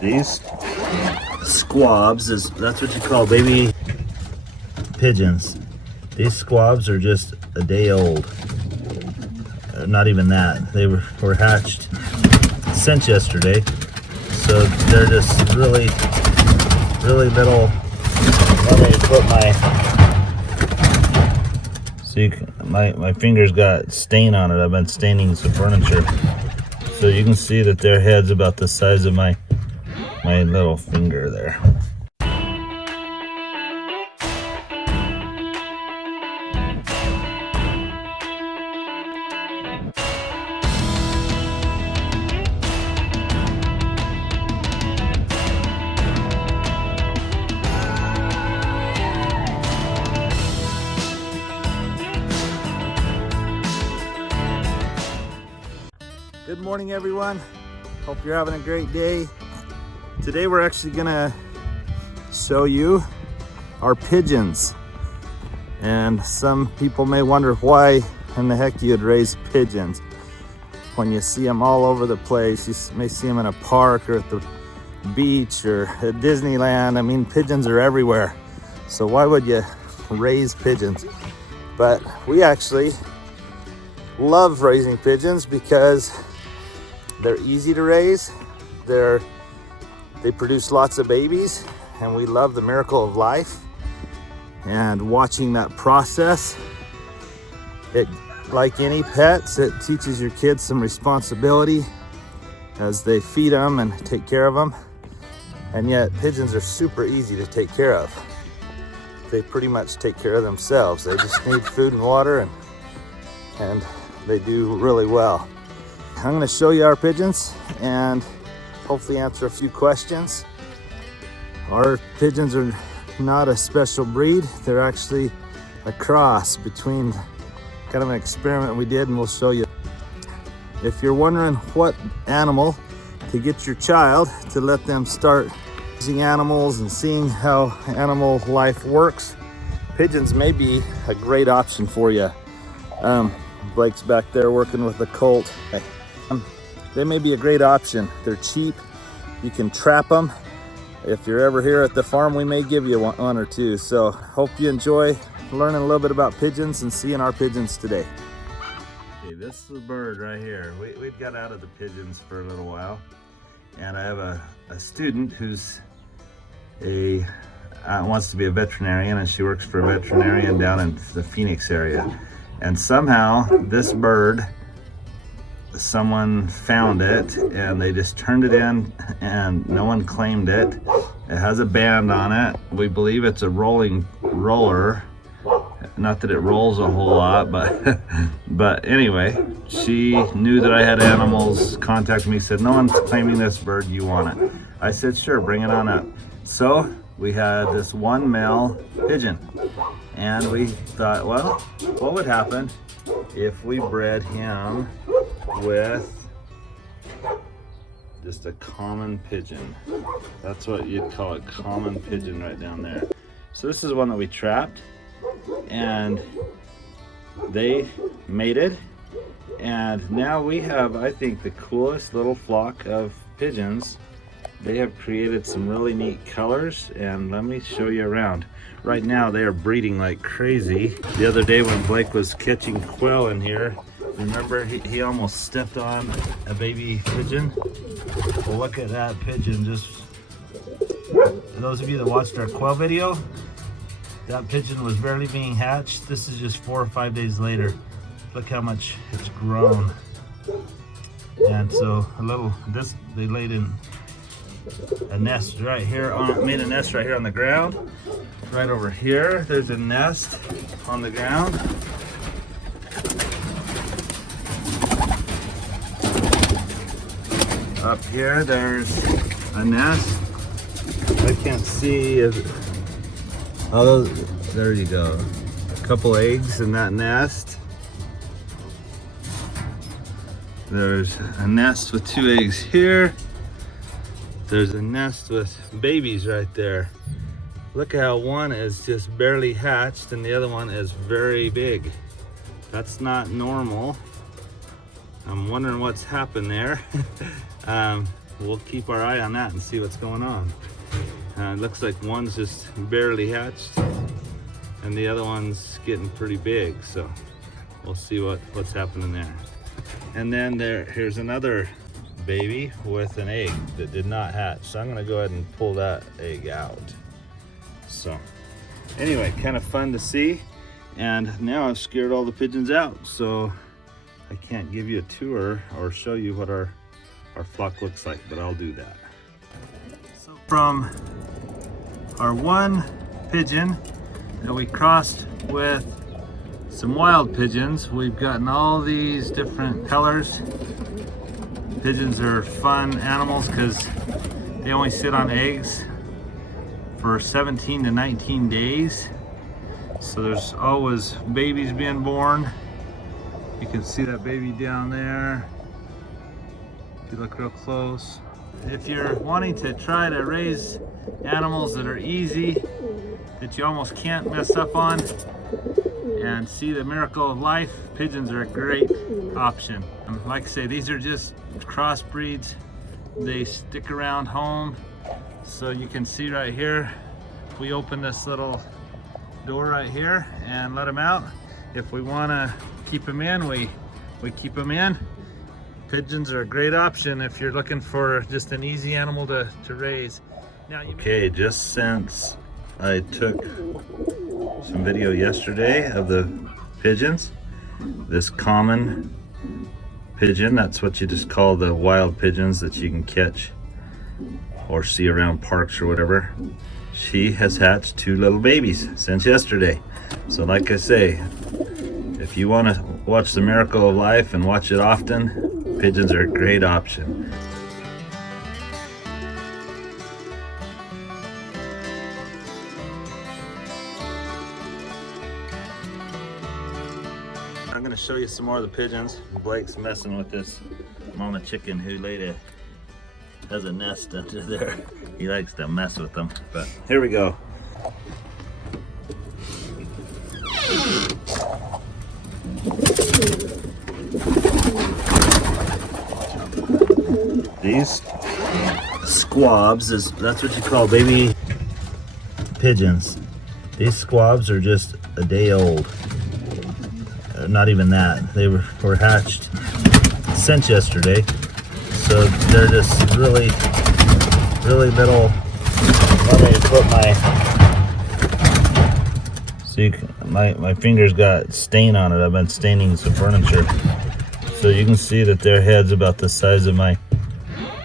These squabs, that's what you call baby pigeons. These squabs are just a day old. Not even that. They were hatched since yesterday. So they're just really little. Let me put my fingers got stain on it. I've been staining some furniture. So you can see that their head's about the size of my little finger there. Good morning, everyone. Hope you're having a great day. Today we're actually gonna show you our pigeons. And some people may wonder why in the heck you'd raise pigeons when you see them all over the place. You may see them in a park or at the beach or at Disneyland. I mean, pigeons are everywhere. So why would you raise pigeons? But we actually love raising pigeons because they're easy to raise. They produce lots of babies, and we love the miracle of life. And watching that process, like any pets, it teaches your kids some responsibility as they feed them and take care of them. And yet pigeons are super easy to take care of. They pretty much take care of themselves. They just need food and water, and they do really well. I'm going to show you our pigeons and hopefully answer a few questions. Our pigeons are not a special breed. They're actually a cross between kind of an experiment we did, and we'll show you. If you're wondering what animal to get your child to let them start raising animals and seeing how animal life works, pigeons may be a great option for you. Blake's back there working with the colt. They may be a great option. They're cheap. You can trap them. If you're ever here at the farm, we may give you one or two. So hope you enjoy learning a little bit about pigeons and seeing our pigeons today. Okay, this is a bird right here. We got out of the pigeons for a little while. And I have a student who's wants to be a veterinarian, and she works for a veterinarian down in the Phoenix area. And somehow this bird, someone found it and they just turned it in, and no one claimed it. It has a band on it. We believe it's a rolling roller. Not that it rolls a whole lot, but anyway, she knew that I had animals, contacted me, said, no one's claiming this bird, you want it? I said, sure, bring it on up. So we had this one male pigeon, and we thought, well, what would happen if we bred him with just a common pigeon? That's what you'd call a common pigeon right down there. So this is one that we trapped, and they mated, and now we have, I think, the coolest little flock of pigeons. They have created some really neat colors, and let me show you around. Right now they are breeding like crazy. The other day when Blake was catching quail in here, remember he almost stepped on a baby pigeon? Well, look at that pigeon. Just for those of you that watched our quail video, that pigeon was barely being hatched. This is just 4 or 5 days later. Look how much it's grown. And so they laid in a nest right here made a nest right here on the ground. Right over here, there's a nest on the ground. Up here, there's a nest. I can't see if, oh, there you go. A couple eggs in that nest. There's a nest with 2 eggs here. There's a nest with babies right there. Look at how one is just barely hatched and the other one is very big. That's not normal. I'm wondering what's happened there. we'll keep our eye on that and see what's going on. It looks like one's just barely hatched and the other one's getting pretty big, so we'll see what's happening there. And then here's another baby with an egg that did not hatch, so I'm gonna go ahead and pull that egg out. So anyway, kind of fun to see. And now I've scared all the pigeons out, so I can't give you a tour or show you what our flock looks like, but I'll do that. So from our one pigeon that we crossed with some wild pigeons, we've gotten all these different colors. Pigeons are fun animals because they only sit on eggs for 17 to 19 days. So there's always babies being born. You can see that baby down there if you look real close. If you're wanting to try to raise animals that are easy, that you almost can't mess up on, and see the miracle of life, pigeons are a great option. Like I say, these are just crossbreeds. They stick around home. So you can see right here, we open this little door right here and let them out. If we want to keep them in, we keep them in. Pigeons are a great option if you're looking for just an easy animal to raise. Now, okay, just since I took some video yesterday of the pigeons, this common pigeon, that's what you just call the wild pigeons that you can catch or see around parks or whatever, she has hatched 2 little babies since yesterday. So like I say, if you want to watch the miracle of life and watch it often, pigeons are a great option. I'm going to show you some more of the pigeons. Blake's messing with this mama chicken who has a nest under there. He likes to mess with them, but here we go. These squabs, that's what you call baby pigeons. These squabs are just a day old. Not even that. They were hatched since yesterday. So they're just really little. Let me put my fingers got stain on it. I've been staining some furniture. So you can see that their head's about the size of my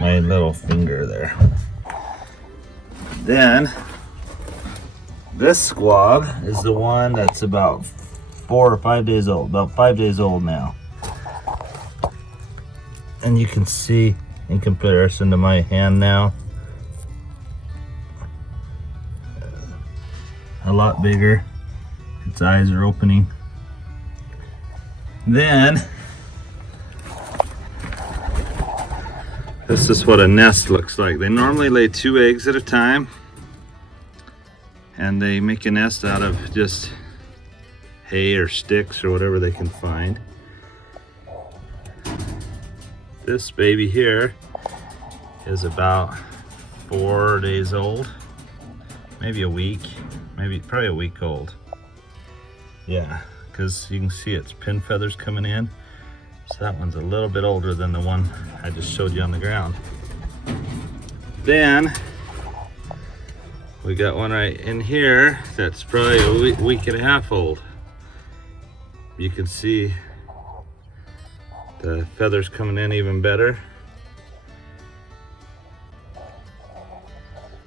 little finger there. Then this squab is the one that's about 4 or 5 days old, about 5 days old now. And you can see in comparison to my hand now, a lot bigger. Its eyes are opening. Then this is what a nest looks like. They normally lay 2 eggs at a time, and they make a nest out of just hay or sticks or whatever they can find. This baby here is about 4 days old, maybe a week, probably a week old. Yeah, because you can see its pin feathers coming in. So that one's a little bit older than the one I just showed you on the ground. Then we got one right in here that's probably a week and a half old. You can see the feathers coming in even better.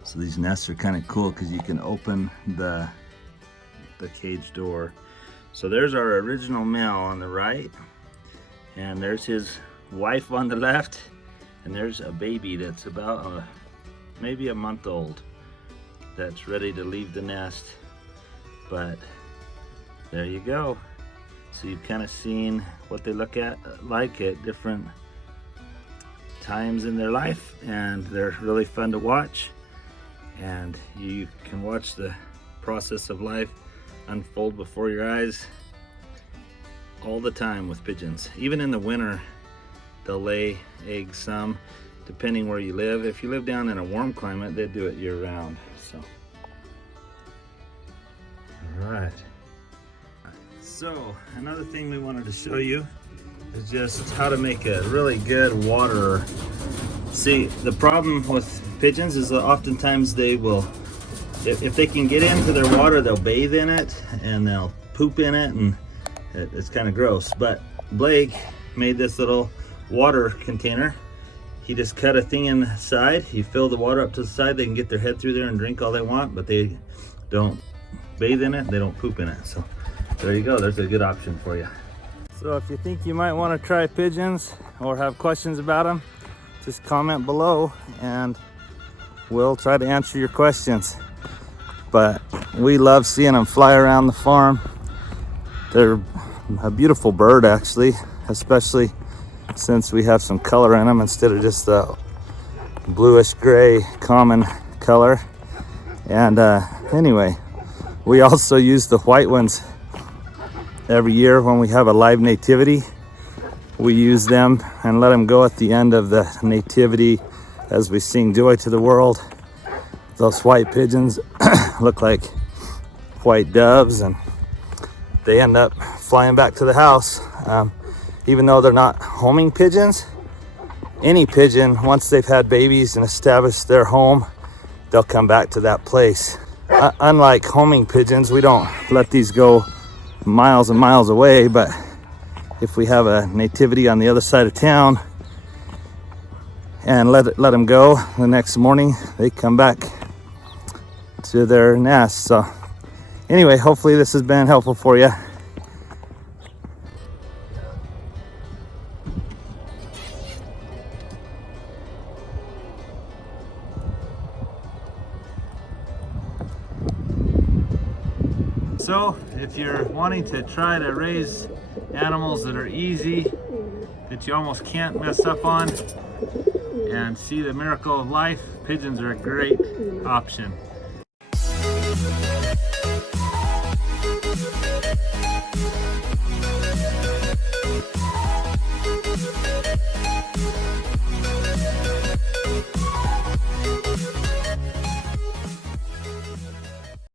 So these nests are kind of cool because you can open the cage door. So there's our original male on the right, and there's his wife on the left, and there's a baby that's about maybe a month old that's ready to leave the nest. But there you go. So you've kind of seen what they look like at different times in their life, and they're really fun to watch. And you can watch the process of life unfold before your eyes all the time with pigeons. Even in the winter, they'll lay eggs some. depending where you live. If you live down in a warm climate, they do it year round. So, all right. So another thing we wanted to show you is just how to make a really good waterer. See, the problem with pigeons is that oftentimes they will, if they can get into their water, they'll bathe in it and they'll poop in it, and it's kind of gross. But Blake made this little water container. He just cut a thing inside. He filled the water up to the side. They can get their head through there and drink all they want, but they don't bathe in it. They don't poop in it. So there you go. There's a good option for you. So if you think you might want to try pigeons or have questions about them, just comment below and we'll try to answer your questions. But we love seeing them fly around the farm. They're a beautiful bird, actually, especially since we have some color in them instead of just the bluish gray common color. And anyway, we also use the white ones every year when we have a live nativity. We use them and let them go at the end of the nativity as we sing Joy to the World. Those white pigeons look like white doves, and they end up flying back to the house. Even though they're not homing pigeons, any pigeon, once they've had babies and established their home, they'll come back to that place. Unlike homing pigeons, we don't let these go miles and miles away, but if we have a nativity on the other side of town and let them go, the next morning they come back to their nest. So anyway, hopefully this has been helpful for you. So if you're wanting to try to raise animals that are easy, that you almost can't mess up on, and see the miracle of life, pigeons are a great option.